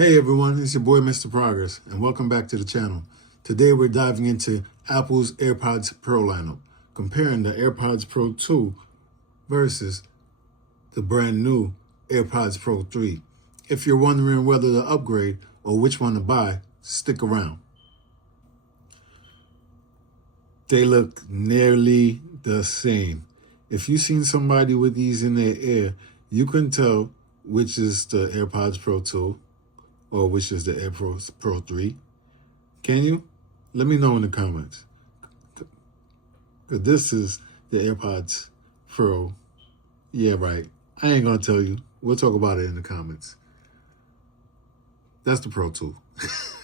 Hey everyone, it's your boy Mr. Progress, and welcome back to the channel. Today we're diving into Apple's AirPods Pro lineup, comparing the AirPods Pro 2 versus the brand new AirPods Pro 3. If you're wondering whether to upgrade or which one to buy, stick around. They look nearly the same. If you've seen somebody with these in their ear, you can tell which is the AirPods Pro 2 or which is the AirPods Pro 3. Can you? Let me know in the comments. This is the AirPods Pro. Yeah, right. I ain't gonna tell you. We'll talk about it in the comments. That's the Pro 2.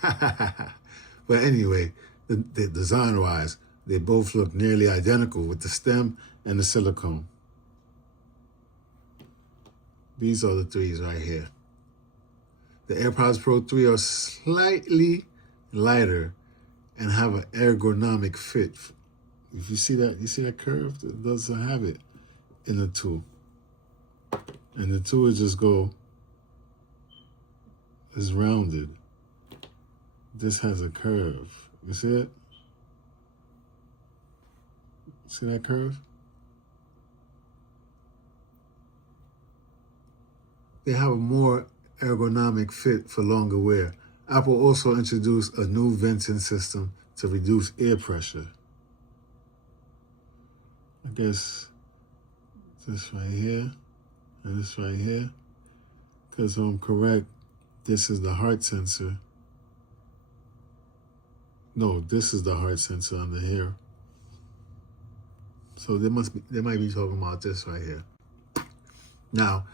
But anyway, the design-wise, they both look nearly identical with the stem and the silicone. These are the threes right here. The AirPods Pro 3 are slightly lighter and have an ergonomic fit. If you see that curve? It doesn't have it in the 2. And the 2 is rounded. This has a curve. You see it? See that curve? They have a more ergonomic fit for longer wear. Apple also introduced a new venting system to reduce ear pressure. I guess this right here and this right here. Because I'm correct, this is the heart sensor. No, this is the heart sensor under here. So they might be talking about this right here. Now,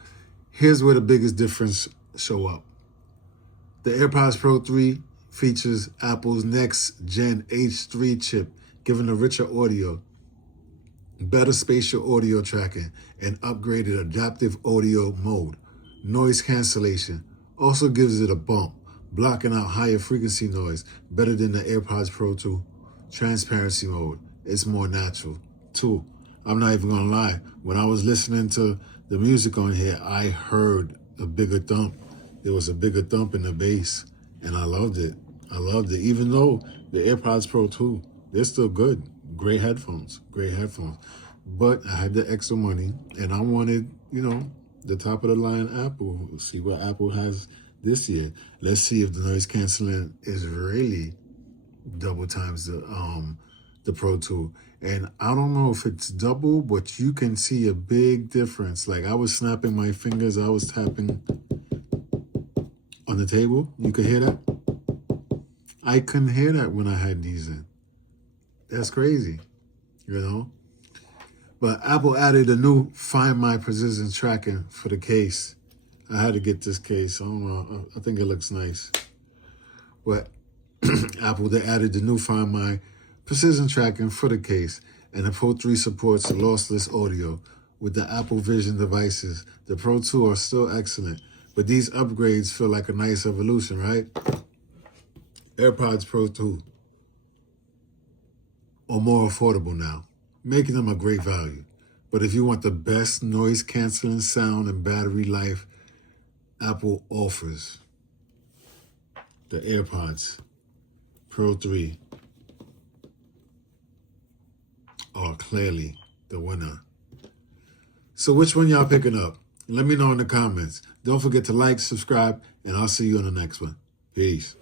here's where the biggest difference show up. The AirPods Pro 3 features Apple's next gen H3 chip, giving a richer audio, better spatial audio tracking, and upgraded adaptive audio mode. Noise cancellation also gives it a bump, blocking out higher frequency noise better than the AirPods Pro 2. Transparency mode, it's more natural. 2, I'm not even gonna lie, when I was listening to the music on here, I heard a bigger thump. There was a bigger thump in the bass, and I loved it. I loved it, even though the AirPods Pro 2, they're still good. Great headphones. But I had the extra money, and I wanted, the top of the line Apple. See what Apple has this year. Let's see if the noise canceling is really double times the Pro 2. And I don't know if it's double, but you can see a big difference. Like, I was snapping my fingers, I was tapping on the table. You could hear that? I couldn't hear that when I had these in. That's crazy, But Apple added a new Find My Precision tracking for the case. I had to get this case. I don't know. I think it looks nice. But Apple, they added the new Find My Precision tracking for the case, and the Pro 3 supports lossless audio. With the Apple Vision devices, the Pro 2 are still excellent, but these upgrades feel like a nice evolution, right? AirPods Pro 2 are more affordable now, making them a great value. But if you want the best noise canceling sound and battery life, Apple offers the AirPods Pro 3 are clearly the winner. So which one y'all picking up? Let me know in the comments. Don't forget to like, subscribe, and I'll see you on the next one. Peace.